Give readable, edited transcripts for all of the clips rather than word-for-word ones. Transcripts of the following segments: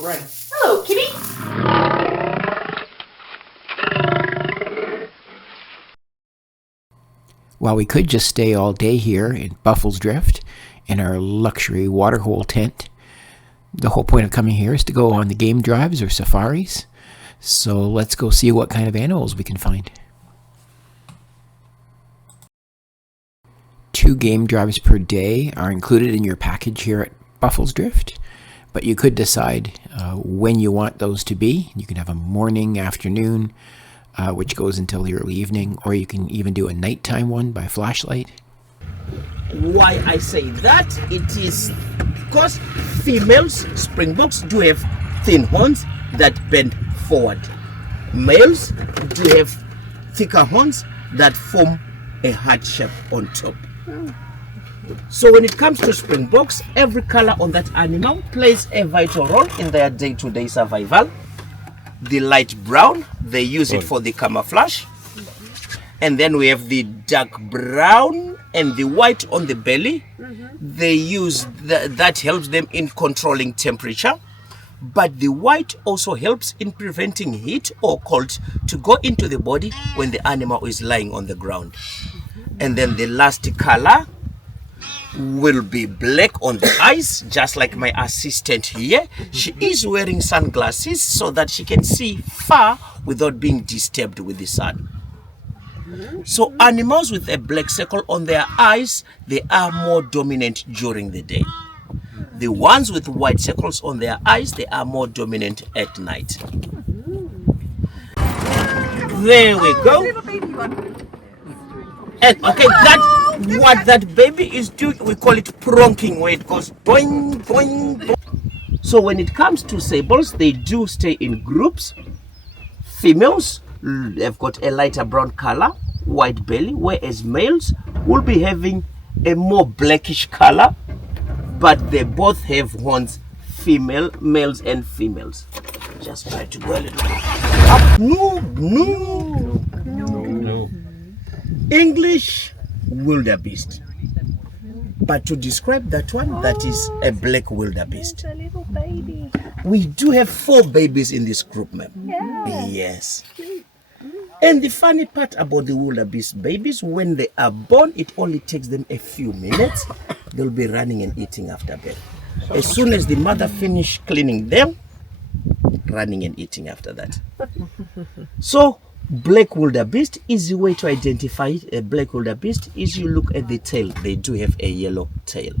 Brian. Hello, kitty. Well, we could just stay all day here in Buffelsdrift in our luxury waterhole tent. The whole point of coming here is to go on the game drives or safaris. So let's go see what kind of animals we can find. 2 game drives per day are included in your package here at Buffelsdrift, but you could decide when you want those to be. You can have a morning, afternoon, which goes until the early evening, or you can even do a nighttime one by flashlight. Why I say that, it is because females, Springboks, do have thin horns that bend forward. Males do have thicker horns that form a heart shape on top. So when it comes to Springboks, every color on that animal plays a vital role in their day-to-day survival. The light brown, they use it for the camouflage. And then we have the dark brown and the white on the belly. They use that helps them in controlling temperature. But the white also helps in preventing heat or cold to go into the body when the animal is lying on the ground. And then the last color will be black on the eyes, just like my assistant here. She is wearing sunglasses so that she can see far without being disturbed with the sun. So animals with a black circle on their eyes, they are more dominant during the day. The ones with white circles on their eyes, they are more dominant at night. There we go. And okay, what that baby is doing, we call it pronking, where it goes boing, boing, boing. So when it comes to sables, they do stay in groups. Females have got a lighter brown color, white belly, whereas males will be having a more blackish color, but they both have horns, males and females. Just try to go a little bit up. No. English wildebeest. But to describe that one, that is a black wildebeest. A little baby. We do have 4 babies in this group, ma'am. Yeah. Yes. And the funny part about the wildebeest babies, when they are born, it only takes them a few minutes. They'll be running and eating after birth. As soon as the mother finish cleaning them, running and eating after that. So, black wildebeest, easy way to identify a black wildebeest is you look at the tail. They do have a yellow tail.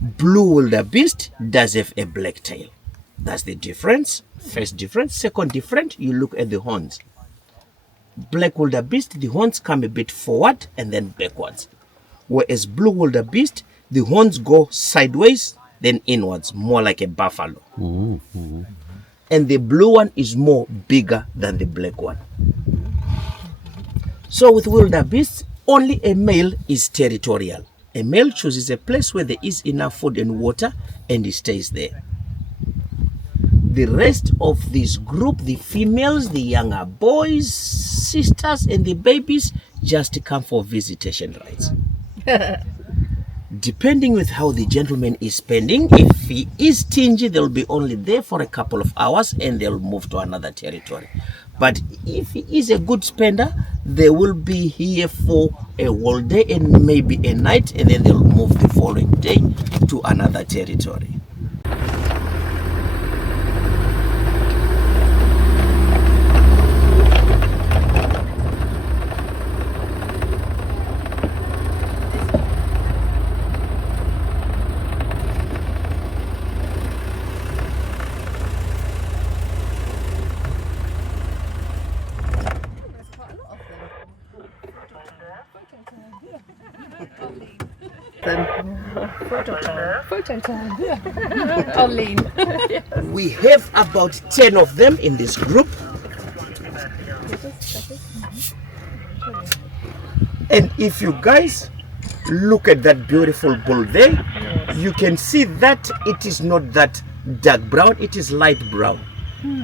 Blue wildebeest does have a black tail. That's the difference. First difference. Second difference, you look at the horns. Black wildebeest, the horns come a bit forward and then backwards. Whereas blue wildebeest, the horns go sideways, then inwards, more like a buffalo. And the blue one is more bigger than the black one. So with wildebeest, only a male is territorial. A male chooses a place where there is enough food and water and he stays there. The rest of this group, the females, the younger boys, sisters and the babies just come for visitation rights. Depending with how the gentleman is spending, if he is stingy, they'll be only there for a couple of hours and they'll move to another territory. But if he is a good spender, they will be here for a whole day and maybe a night, and then they'll move the following day to another territory. Photo time. Yeah. Arlene. We have about 10 of them in this group. And if you guys look at that beautiful bull there, you can see that it is not that dark brown, it is light brown.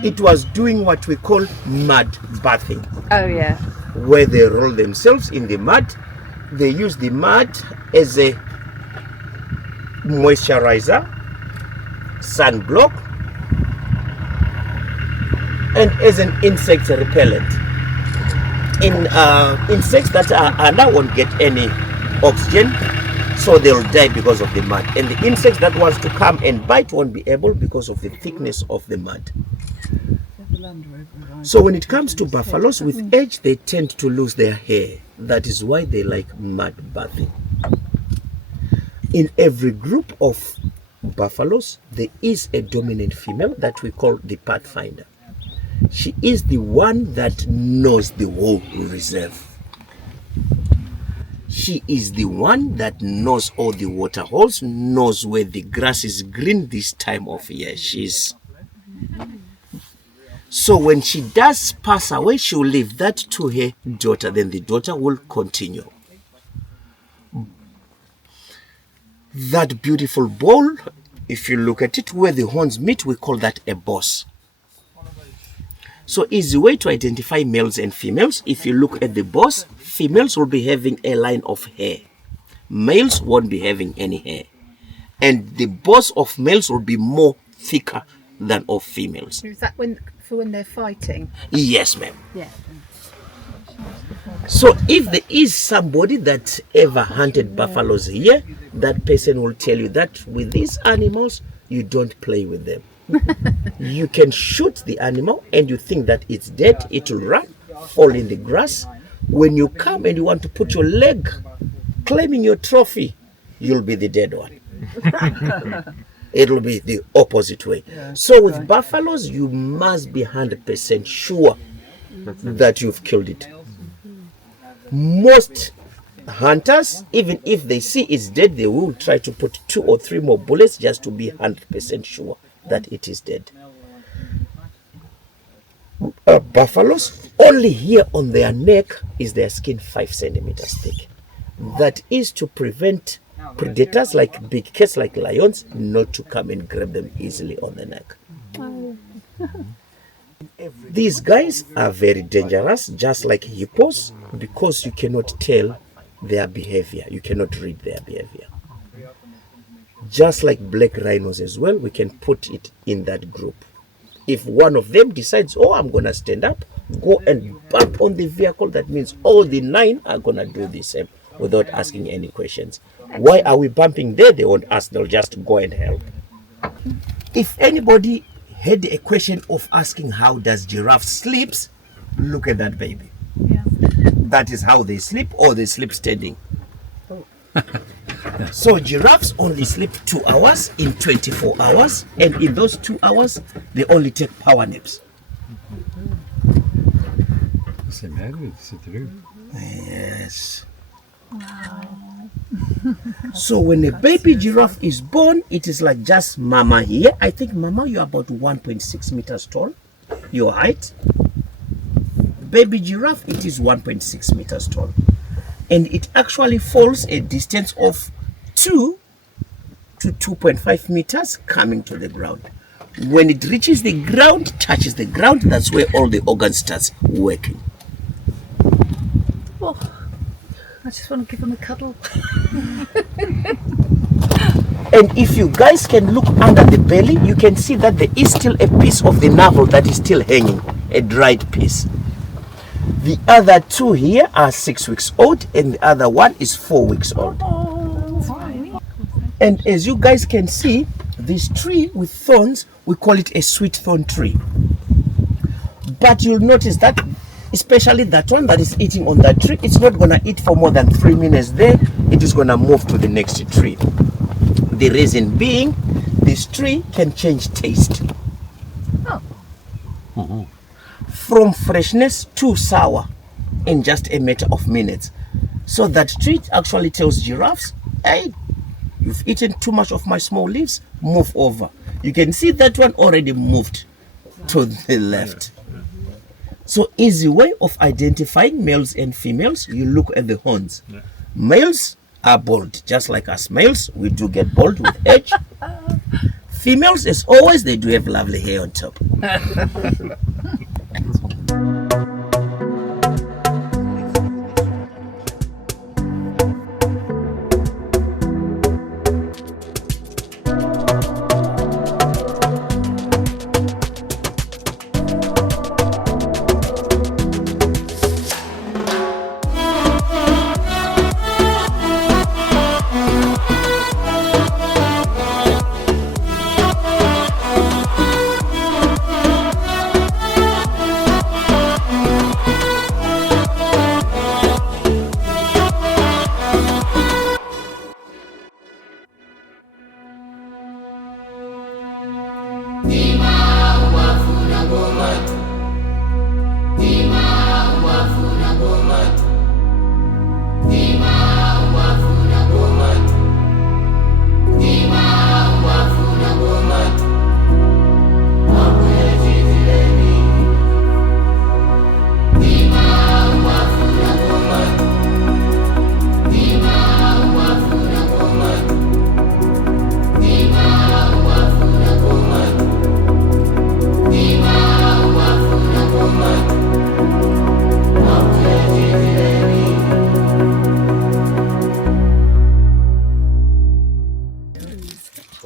It was doing what we call mud bathing. Oh yeah. Where they roll themselves in the mud. They use the mud as a moisturizer. sunblock, and as an insect repellent. Insects that are under won't get any oxygen, so they'll die because of the mud. And the insects that wants to come and bite won't be able because of the thickness of the mud. So when it comes to buffaloes, with age they tend to lose their hair. That is why they like mud bathing. In every group of buffaloes, there is a dominant female that we call the pathfinder. She is the one that knows the whole reserve. She is the one that knows all the water holes, knows where the grass is green this time of year. So when she does pass away, she will leave that to her daughter. Then the daughter will continue. That beautiful bowl, if you look at it, where the horns meet, we call that a boss. So easy way to identify males and females. If you look at the boss, females will be having a line of hair. Males won't be having any hair. And the boss of males will be more thicker than of females. Is that when they're fighting? Yes, ma'am. Yeah. So if there is somebody that ever hunted buffaloes here, that person will tell you that with these animals, you don't play with them. You can shoot the animal and you think that it's dead, it will run, fall in the grass. When you come and you want to put your leg claiming your trophy, you'll be the dead one. It will be the opposite way. So with buffaloes, you must be 100% sure that you've killed it. Most hunters, even if they see it's dead, they will try to put 2 or 3 more bullets just to be 100% sure that it is dead. Buffaloes, only here on their neck is their skin 5 centimeters thick. That is to prevent predators like big cats like lions not to come and grab them easily on the neck. These guys are very dangerous, just like hippos, because you cannot tell their behavior. You cannot read their behavior. Just like black rhinos as well, we can put it in that group. If one of them decides, oh, I'm going to stand up, go and bump on the vehicle, that means all the 9 are going to do the same without asking any questions. Why are we bumping there? They won't ask, they'll just go and help. If anybody had a question of asking how does giraffe sleeps, look at that baby. Yeah. That is how they sleep, or they sleep standing. So giraffes only sleep 2 hours in 24 hours, and in those 2 hours they only take power naps. C'est merveilleux, c'est true. Yes. So when a baby giraffe is born, it is like just mama here. I think mama, you're about 1.6 meters tall, your height. Baby giraffe, it is 1.6 meters tall. And it actually falls a distance of 2 to 2.5 meters coming to the ground. When it reaches the ground, touches the ground, that's where all the organs starts working. Oh, I just want to give him a cuddle. And if you guys can look under the belly, you can see that there is still a piece of the navel that is still hanging, a dried piece. The other 2 here are 6 weeks old, and the other one is 4 weeks old. And as you guys can see, this tree with thorns, we call it a sweet thorn tree. But you'll notice that, especially that one that is eating on that tree, it's not going to eat for more than 3 minutes there. It is going to move to the next tree. The reason being, this tree can change taste. From freshness to sour in just a matter of minutes. So that tree actually tells giraffes, hey, you've eaten too much of my small leaves, move over. You can see that one already moved to the left. So easy way of identifying males and females, you look at the horns. Males are bald, just like us males, we do get bald with age. Females, as always, they do have lovely hair on top.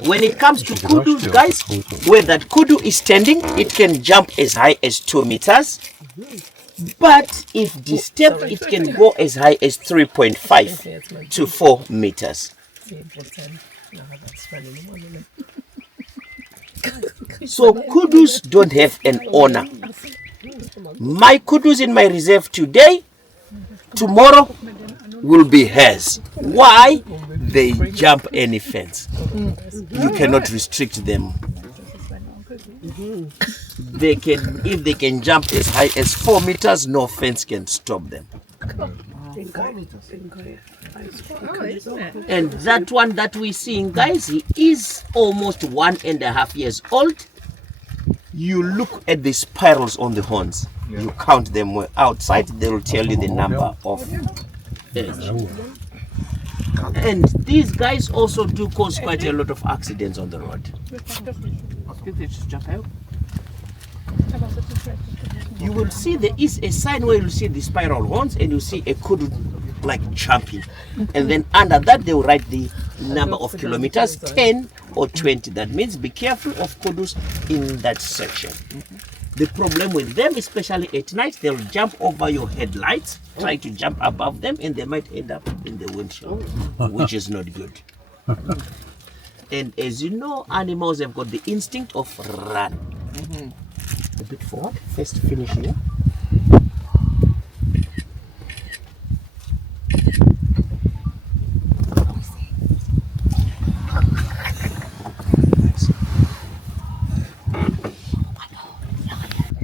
When it comes to kudu, guys, where that kudu is standing, it can jump as high as 2 meters. But if disturbed, it can go as high as 3.5 to 4 meters. So kudus don't have an owner. My kudus in my reserve today, tomorrow will be hers. Why? They jump any fence. You cannot restrict them. They can, if they can jump as high as 4 meters, no fence can stop them. And that one that we're seeing, guys, he is almost 1.5 years old. You look at the spirals on the horns. You count them outside, they will tell you the number of age. And these guys also do cause quite a lot of accidents on the road. You will see there is a sign where you see the spiral horns and you see a kudu like jumping. And then under that they will write the number of kilometers, 10 or 20. That means be careful of kudus in that section. The problem with them, especially at night, they'll jump over your headlights, try to jump above them, and they might end up in the windshield, which is not good. And as you know, animals have got the instinct of run. A bit forward, first finish here.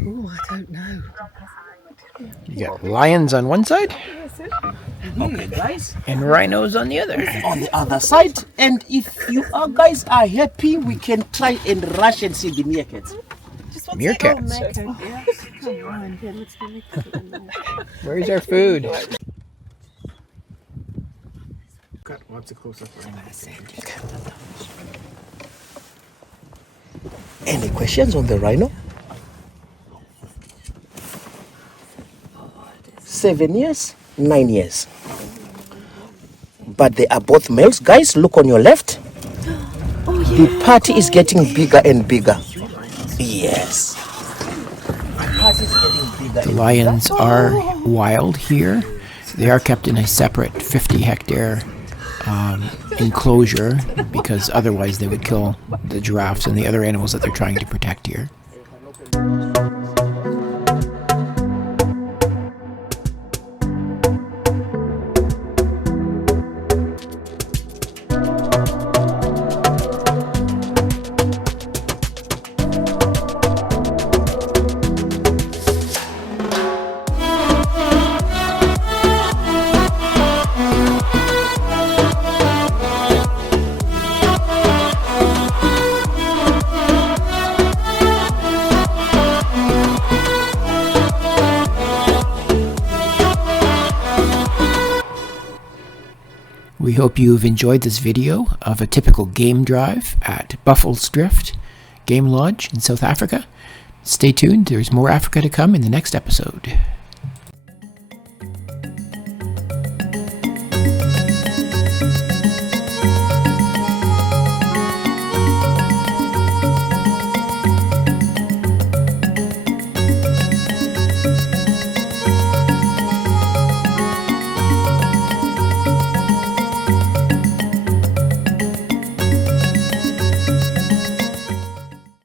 Oh, I don't know. You got lions on one side Okay, guys. and rhinos on the other. On the other side, and if you guys are happy, we can try and rush and see the meerkats. Meerkats. Where's our food? Any questions on the rhino? 7 years, 9 years. But they are both males. Guys, look on your left. The party is getting bigger and bigger. Yes. The party is getting bigger. The lions are wild here. They are kept in a separate 50-hectare enclosure because otherwise they would kill the giraffes and the other animals that they're trying to protect here. We hope you've enjoyed this video of a typical game drive at Buffelsdrift Game Lodge in South Africa. Stay tuned, there's more Africa to come in the next episode.